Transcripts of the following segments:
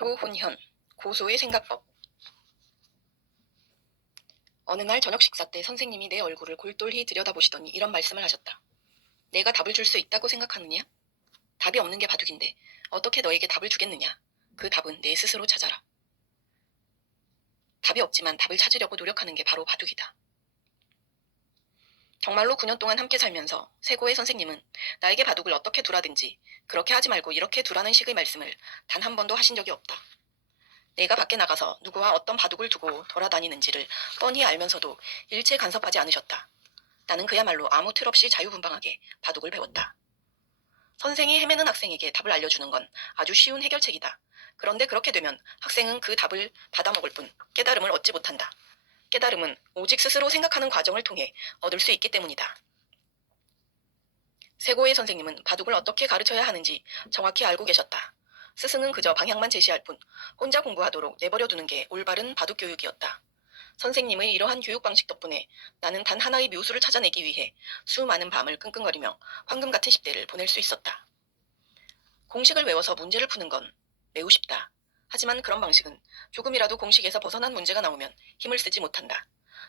조훈현, 고소의 생각법. 어느 날 저녁 식사 때 선생님이 내 얼굴을 골똘히 들여다보시더니 이런 말씀을 하셨다. 내가 답을 줄 수 있다고 생각하느냐? 답이 없는 게 바둑인데 어떻게 너에게 답을 주겠느냐? 그 답은 내 스스로 찾아라. 답이 없지만 답을 찾으려고 노력하는 게 바로 바둑이다. 정말로 9년 동안 함께 살면서 세고의 선생님은 나에게 바둑을 어떻게 두라든지 그렇게 하지 말고 이렇게 두라는 식의 말씀을 단 한 번도 하신 적이 없다. 내가 밖에 나가서 누구와 어떤 바둑을 두고 돌아다니는지를 뻔히 알면서도 일체 간섭하지 않으셨다. 나는 그야말로 아무 틀 없이 자유분방하게 바둑을 배웠다. 선생이 헤매는 학생에게 답을 알려주는 건 아주 쉬운 해결책이다. 그런데 그렇게 되면 학생은 그 답을 받아먹을 뿐 깨달음을 얻지 못한다. 깨달음은 오직 스스로 생각하는 과정을 통해 얻을 수 있기 때문이다. 세고의 선생님은 바둑을 어떻게 가르쳐야 하는지 정확히 알고 계셨다. 스승은 그저 방향만 제시할 뿐 혼자 공부하도록 내버려두는 게 올바른 바둑 교육이었다. 선생님의 이러한 교육 방식 덕분에 나는 단 하나의 묘수를 찾아내기 위해 수많은 밤을 끙끙거리며 황금 같은 10대를 보낼 수 있었다. 공식을 외워서 문제를 푸는 건 매우 쉽다. 하지만 그런 방식은 조금이라도 공식에서 벗어난 문제가 나오면 힘을 쓰지 못한다.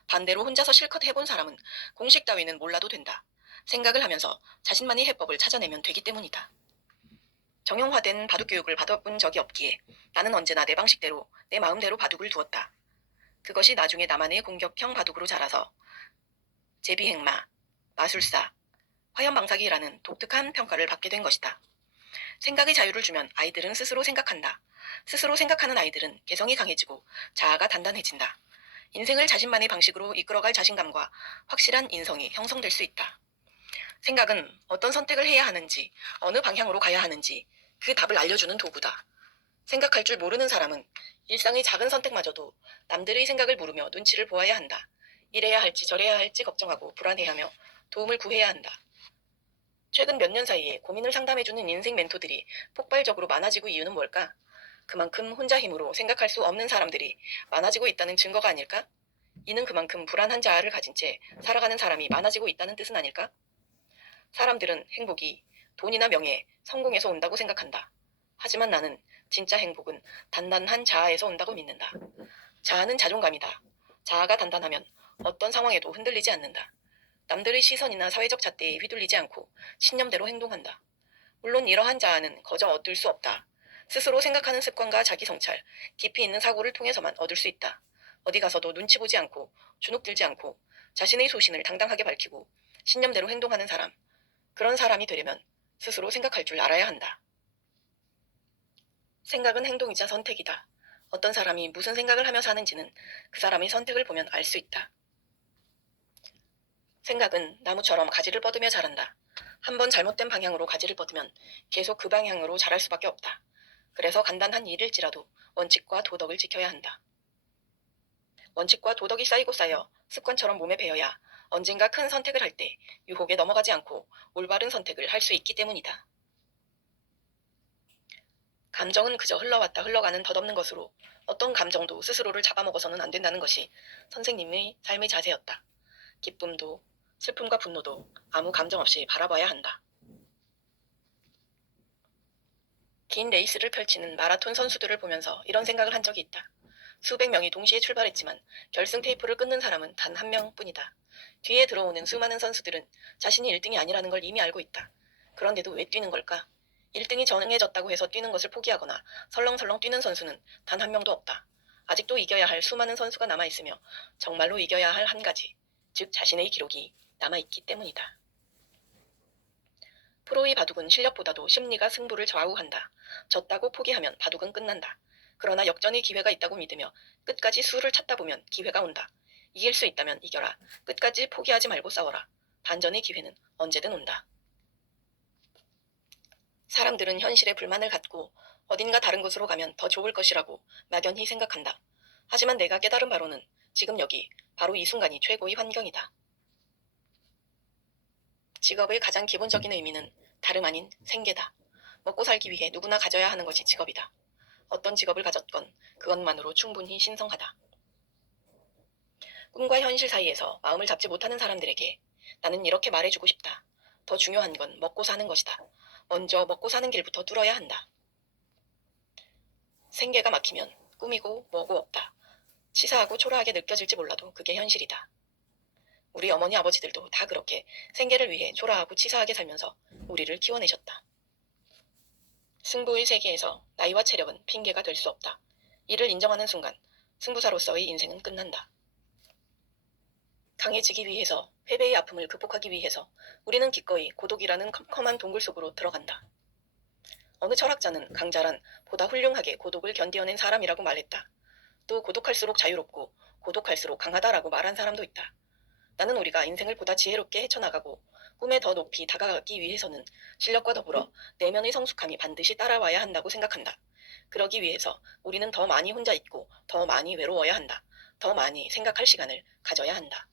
반대로 혼자서 실컷 해본 사람은 공식 따위는 몰라도 된다. 생각을 하면서 자신만의 해법을 찾아내면 되기 때문이다. 정형화된 바둑 교육을 받아본 적이 없기에 나는 언제나 내 방식대로 내 마음대로 바둑을 두었다. 그것이 나중에 나만의 공격형 바둑으로 자라서 제비행마, 마술사, 화염방사기라는 독특한 평가를 받게 된 것이다. 생각의 자유를 주면 아이들은 스스로 생각한다. 스스로 생각하는 아이들은 개성이 강해지고 자아가 단단해진다. 인생을 자신만의 방식으로 이끌어갈 자신감과 확실한 인성이 형성될 수 있다. 생각은 어떤 선택을 해야 하는지, 어느 방향으로 가야 하는지 그 답을 알려주는 도구다. 생각할 줄 모르는 사람은 일상의 작은 선택마저도 남들의 생각을 물으며 눈치를 보아야 한다. 이래야 할지 저래야 할지 걱정하고 불안해하며 도움을 구해야 한다. 최근 몇 년 사이에 고민을 상담해주는 인생 멘토들이 폭발적으로 많아지고 이유는 뭘까? 그만큼 혼자 힘으로 생각할 수 없는 사람들이 많아지고 있다는 증거가 아닐까? 이는 그만큼 불안한 자아를 가진 채 살아가는 사람이 많아지고 있다는 뜻은 아닐까? 사람들은 행복이 돈이나 명예, 성공에서 온다고 생각한다. 하지만 나는 진짜 행복은 단단한 자아에서 온다고 믿는다. 자아는 자존감이다. 자아가 단단하면 어떤 상황에도 흔들리지 않는다. 남들의 시선이나 사회적 잣대에 휘둘리지 않고 신념대로 행동한다. 물론 이러한 자아는 거저 얻을 수 없다. 스스로 생각하는 습관과 자기 성찰, 깊이 있는 사고를 통해서만 얻을 수 있다. 어디 가서도 눈치 보지 않고 주눅 들지 않고 자신의 소신을 당당하게 밝히고 신념대로 행동하는 사람. 그런 사람이 되려면 스스로 생각할 줄 알아야 한다. 생각은 행동이자 선택이다. 어떤 사람이 무슨 생각을 하며 사는지는 그 사람의 선택을 보면 알 수 있다. 생각은 나무처럼 가지를 뻗으며 자란다. 한번 잘못된 방향으로 가지를 뻗으면 계속 그 방향으로 자랄 수밖에 없다. 그래서 간단한 일일지라도 원칙과 도덕을 지켜야 한다. 원칙과 도덕이 쌓이고 쌓여 습관처럼 몸에 배어야 언젠가 큰 선택을 할 때 유혹에 넘어가지 않고 올바른 선택을 할 수 있기 때문이다. 감정은 그저 흘러왔다 흘러가는 덧없는 것으로 어떤 감정도 스스로를 잡아먹어서는 안 된다는 것이 선생님의 삶의 자세였다. 기쁨도 슬픔과 분노도 아무 감정 없이 바라봐야 한다. 긴 레이스를 펼치는 마라톤 선수들을 보면서 이런 생각을 한 적이 있다. 수백 명이 동시에 출발했지만 결승 테이프를 끊는 사람은 단 한 명뿐이다. 뒤에 들어오는 수많은 선수들은 자신이 1등이 아니라는 걸 이미 알고 있다. 그런데도 왜 뛰는 걸까? 1등이 정해졌다고 해서 뛰는 것을 포기하거나 설렁설렁 뛰는 선수는 단 한 명도 없다. 아직도 이겨야 할 수많은 선수가 남아있으며 정말로 이겨야 할 한 가지, 즉 자신의 기록이 남아있기 때문이다. 프로의 바둑은 실력보다도 심리가 승부를 좌우한다. 졌다고 포기하면 바둑은 끝난다. 그러나 역전의 기회가 있다고 믿으며 끝까지 수를 찾다 보면 기회가 온다. 이길 수 있다면 이겨라. 끝까지 포기하지 말고 싸워라. 반전의 기회는 언제든 온다. 사람들은 현실에 불만을 갖고 어딘가 다른 곳으로 가면 더 좋을 것이라고 막연히 생각한다. 하지만 내가 깨달은 바로는 지금 여기, 바로 이 순간이 최고의 환경이다. 직업의 가장 기본적인 의미는 다름 아닌 생계다. 먹고 살기 위해 누구나 가져야 하는 것이 직업이다. 어떤 직업을 가졌건 그것만으로 충분히 신성하다. 꿈과 현실 사이에서 마음을 잡지 못하는 사람들에게 나는 이렇게 말해주고 싶다. 더 중요한 건 먹고 사는 것이다. 먼저 먹고 사는 길부터 뚫어야 한다. 생계가 막히면 꿈이고 뭐고 없다. 치사하고 초라하게 느껴질지 몰라도 그게 현실이다. 우리 어머니 아버지들도 다 그렇게 생계를 위해 초라하고 치사하게 살면서 우리를 키워내셨다. 승부의 세계에서 나이와 체력은 핑계가 될 수 없다. 이를 인정하는 순간 승부사로서의 인생은 끝난다. 강해지기 위해서, 패배의 아픔을 극복하기 위해서 우리는 기꺼이 고독이라는 컴컴한 동굴 속으로 들어간다. 어느 철학자는 강자란 보다 훌륭하게 고독을 견뎌낸 사람이라고 말했다. 또 고독할수록 자유롭고 고독할수록 강하다라고 말한 사람도 있다. 나는 우리가 인생을 보다 지혜롭게 헤쳐나가고 꿈에 더 높이 다가가기 위해서는 실력과 더불어 내면의 성숙함이 반드시 따라와야 한다고 생각한다. 그러기 위해서 우리는 더 많이 혼자 있고 더 많이 외로워야 한다. 더 많이 생각할 시간을 가져야 한다.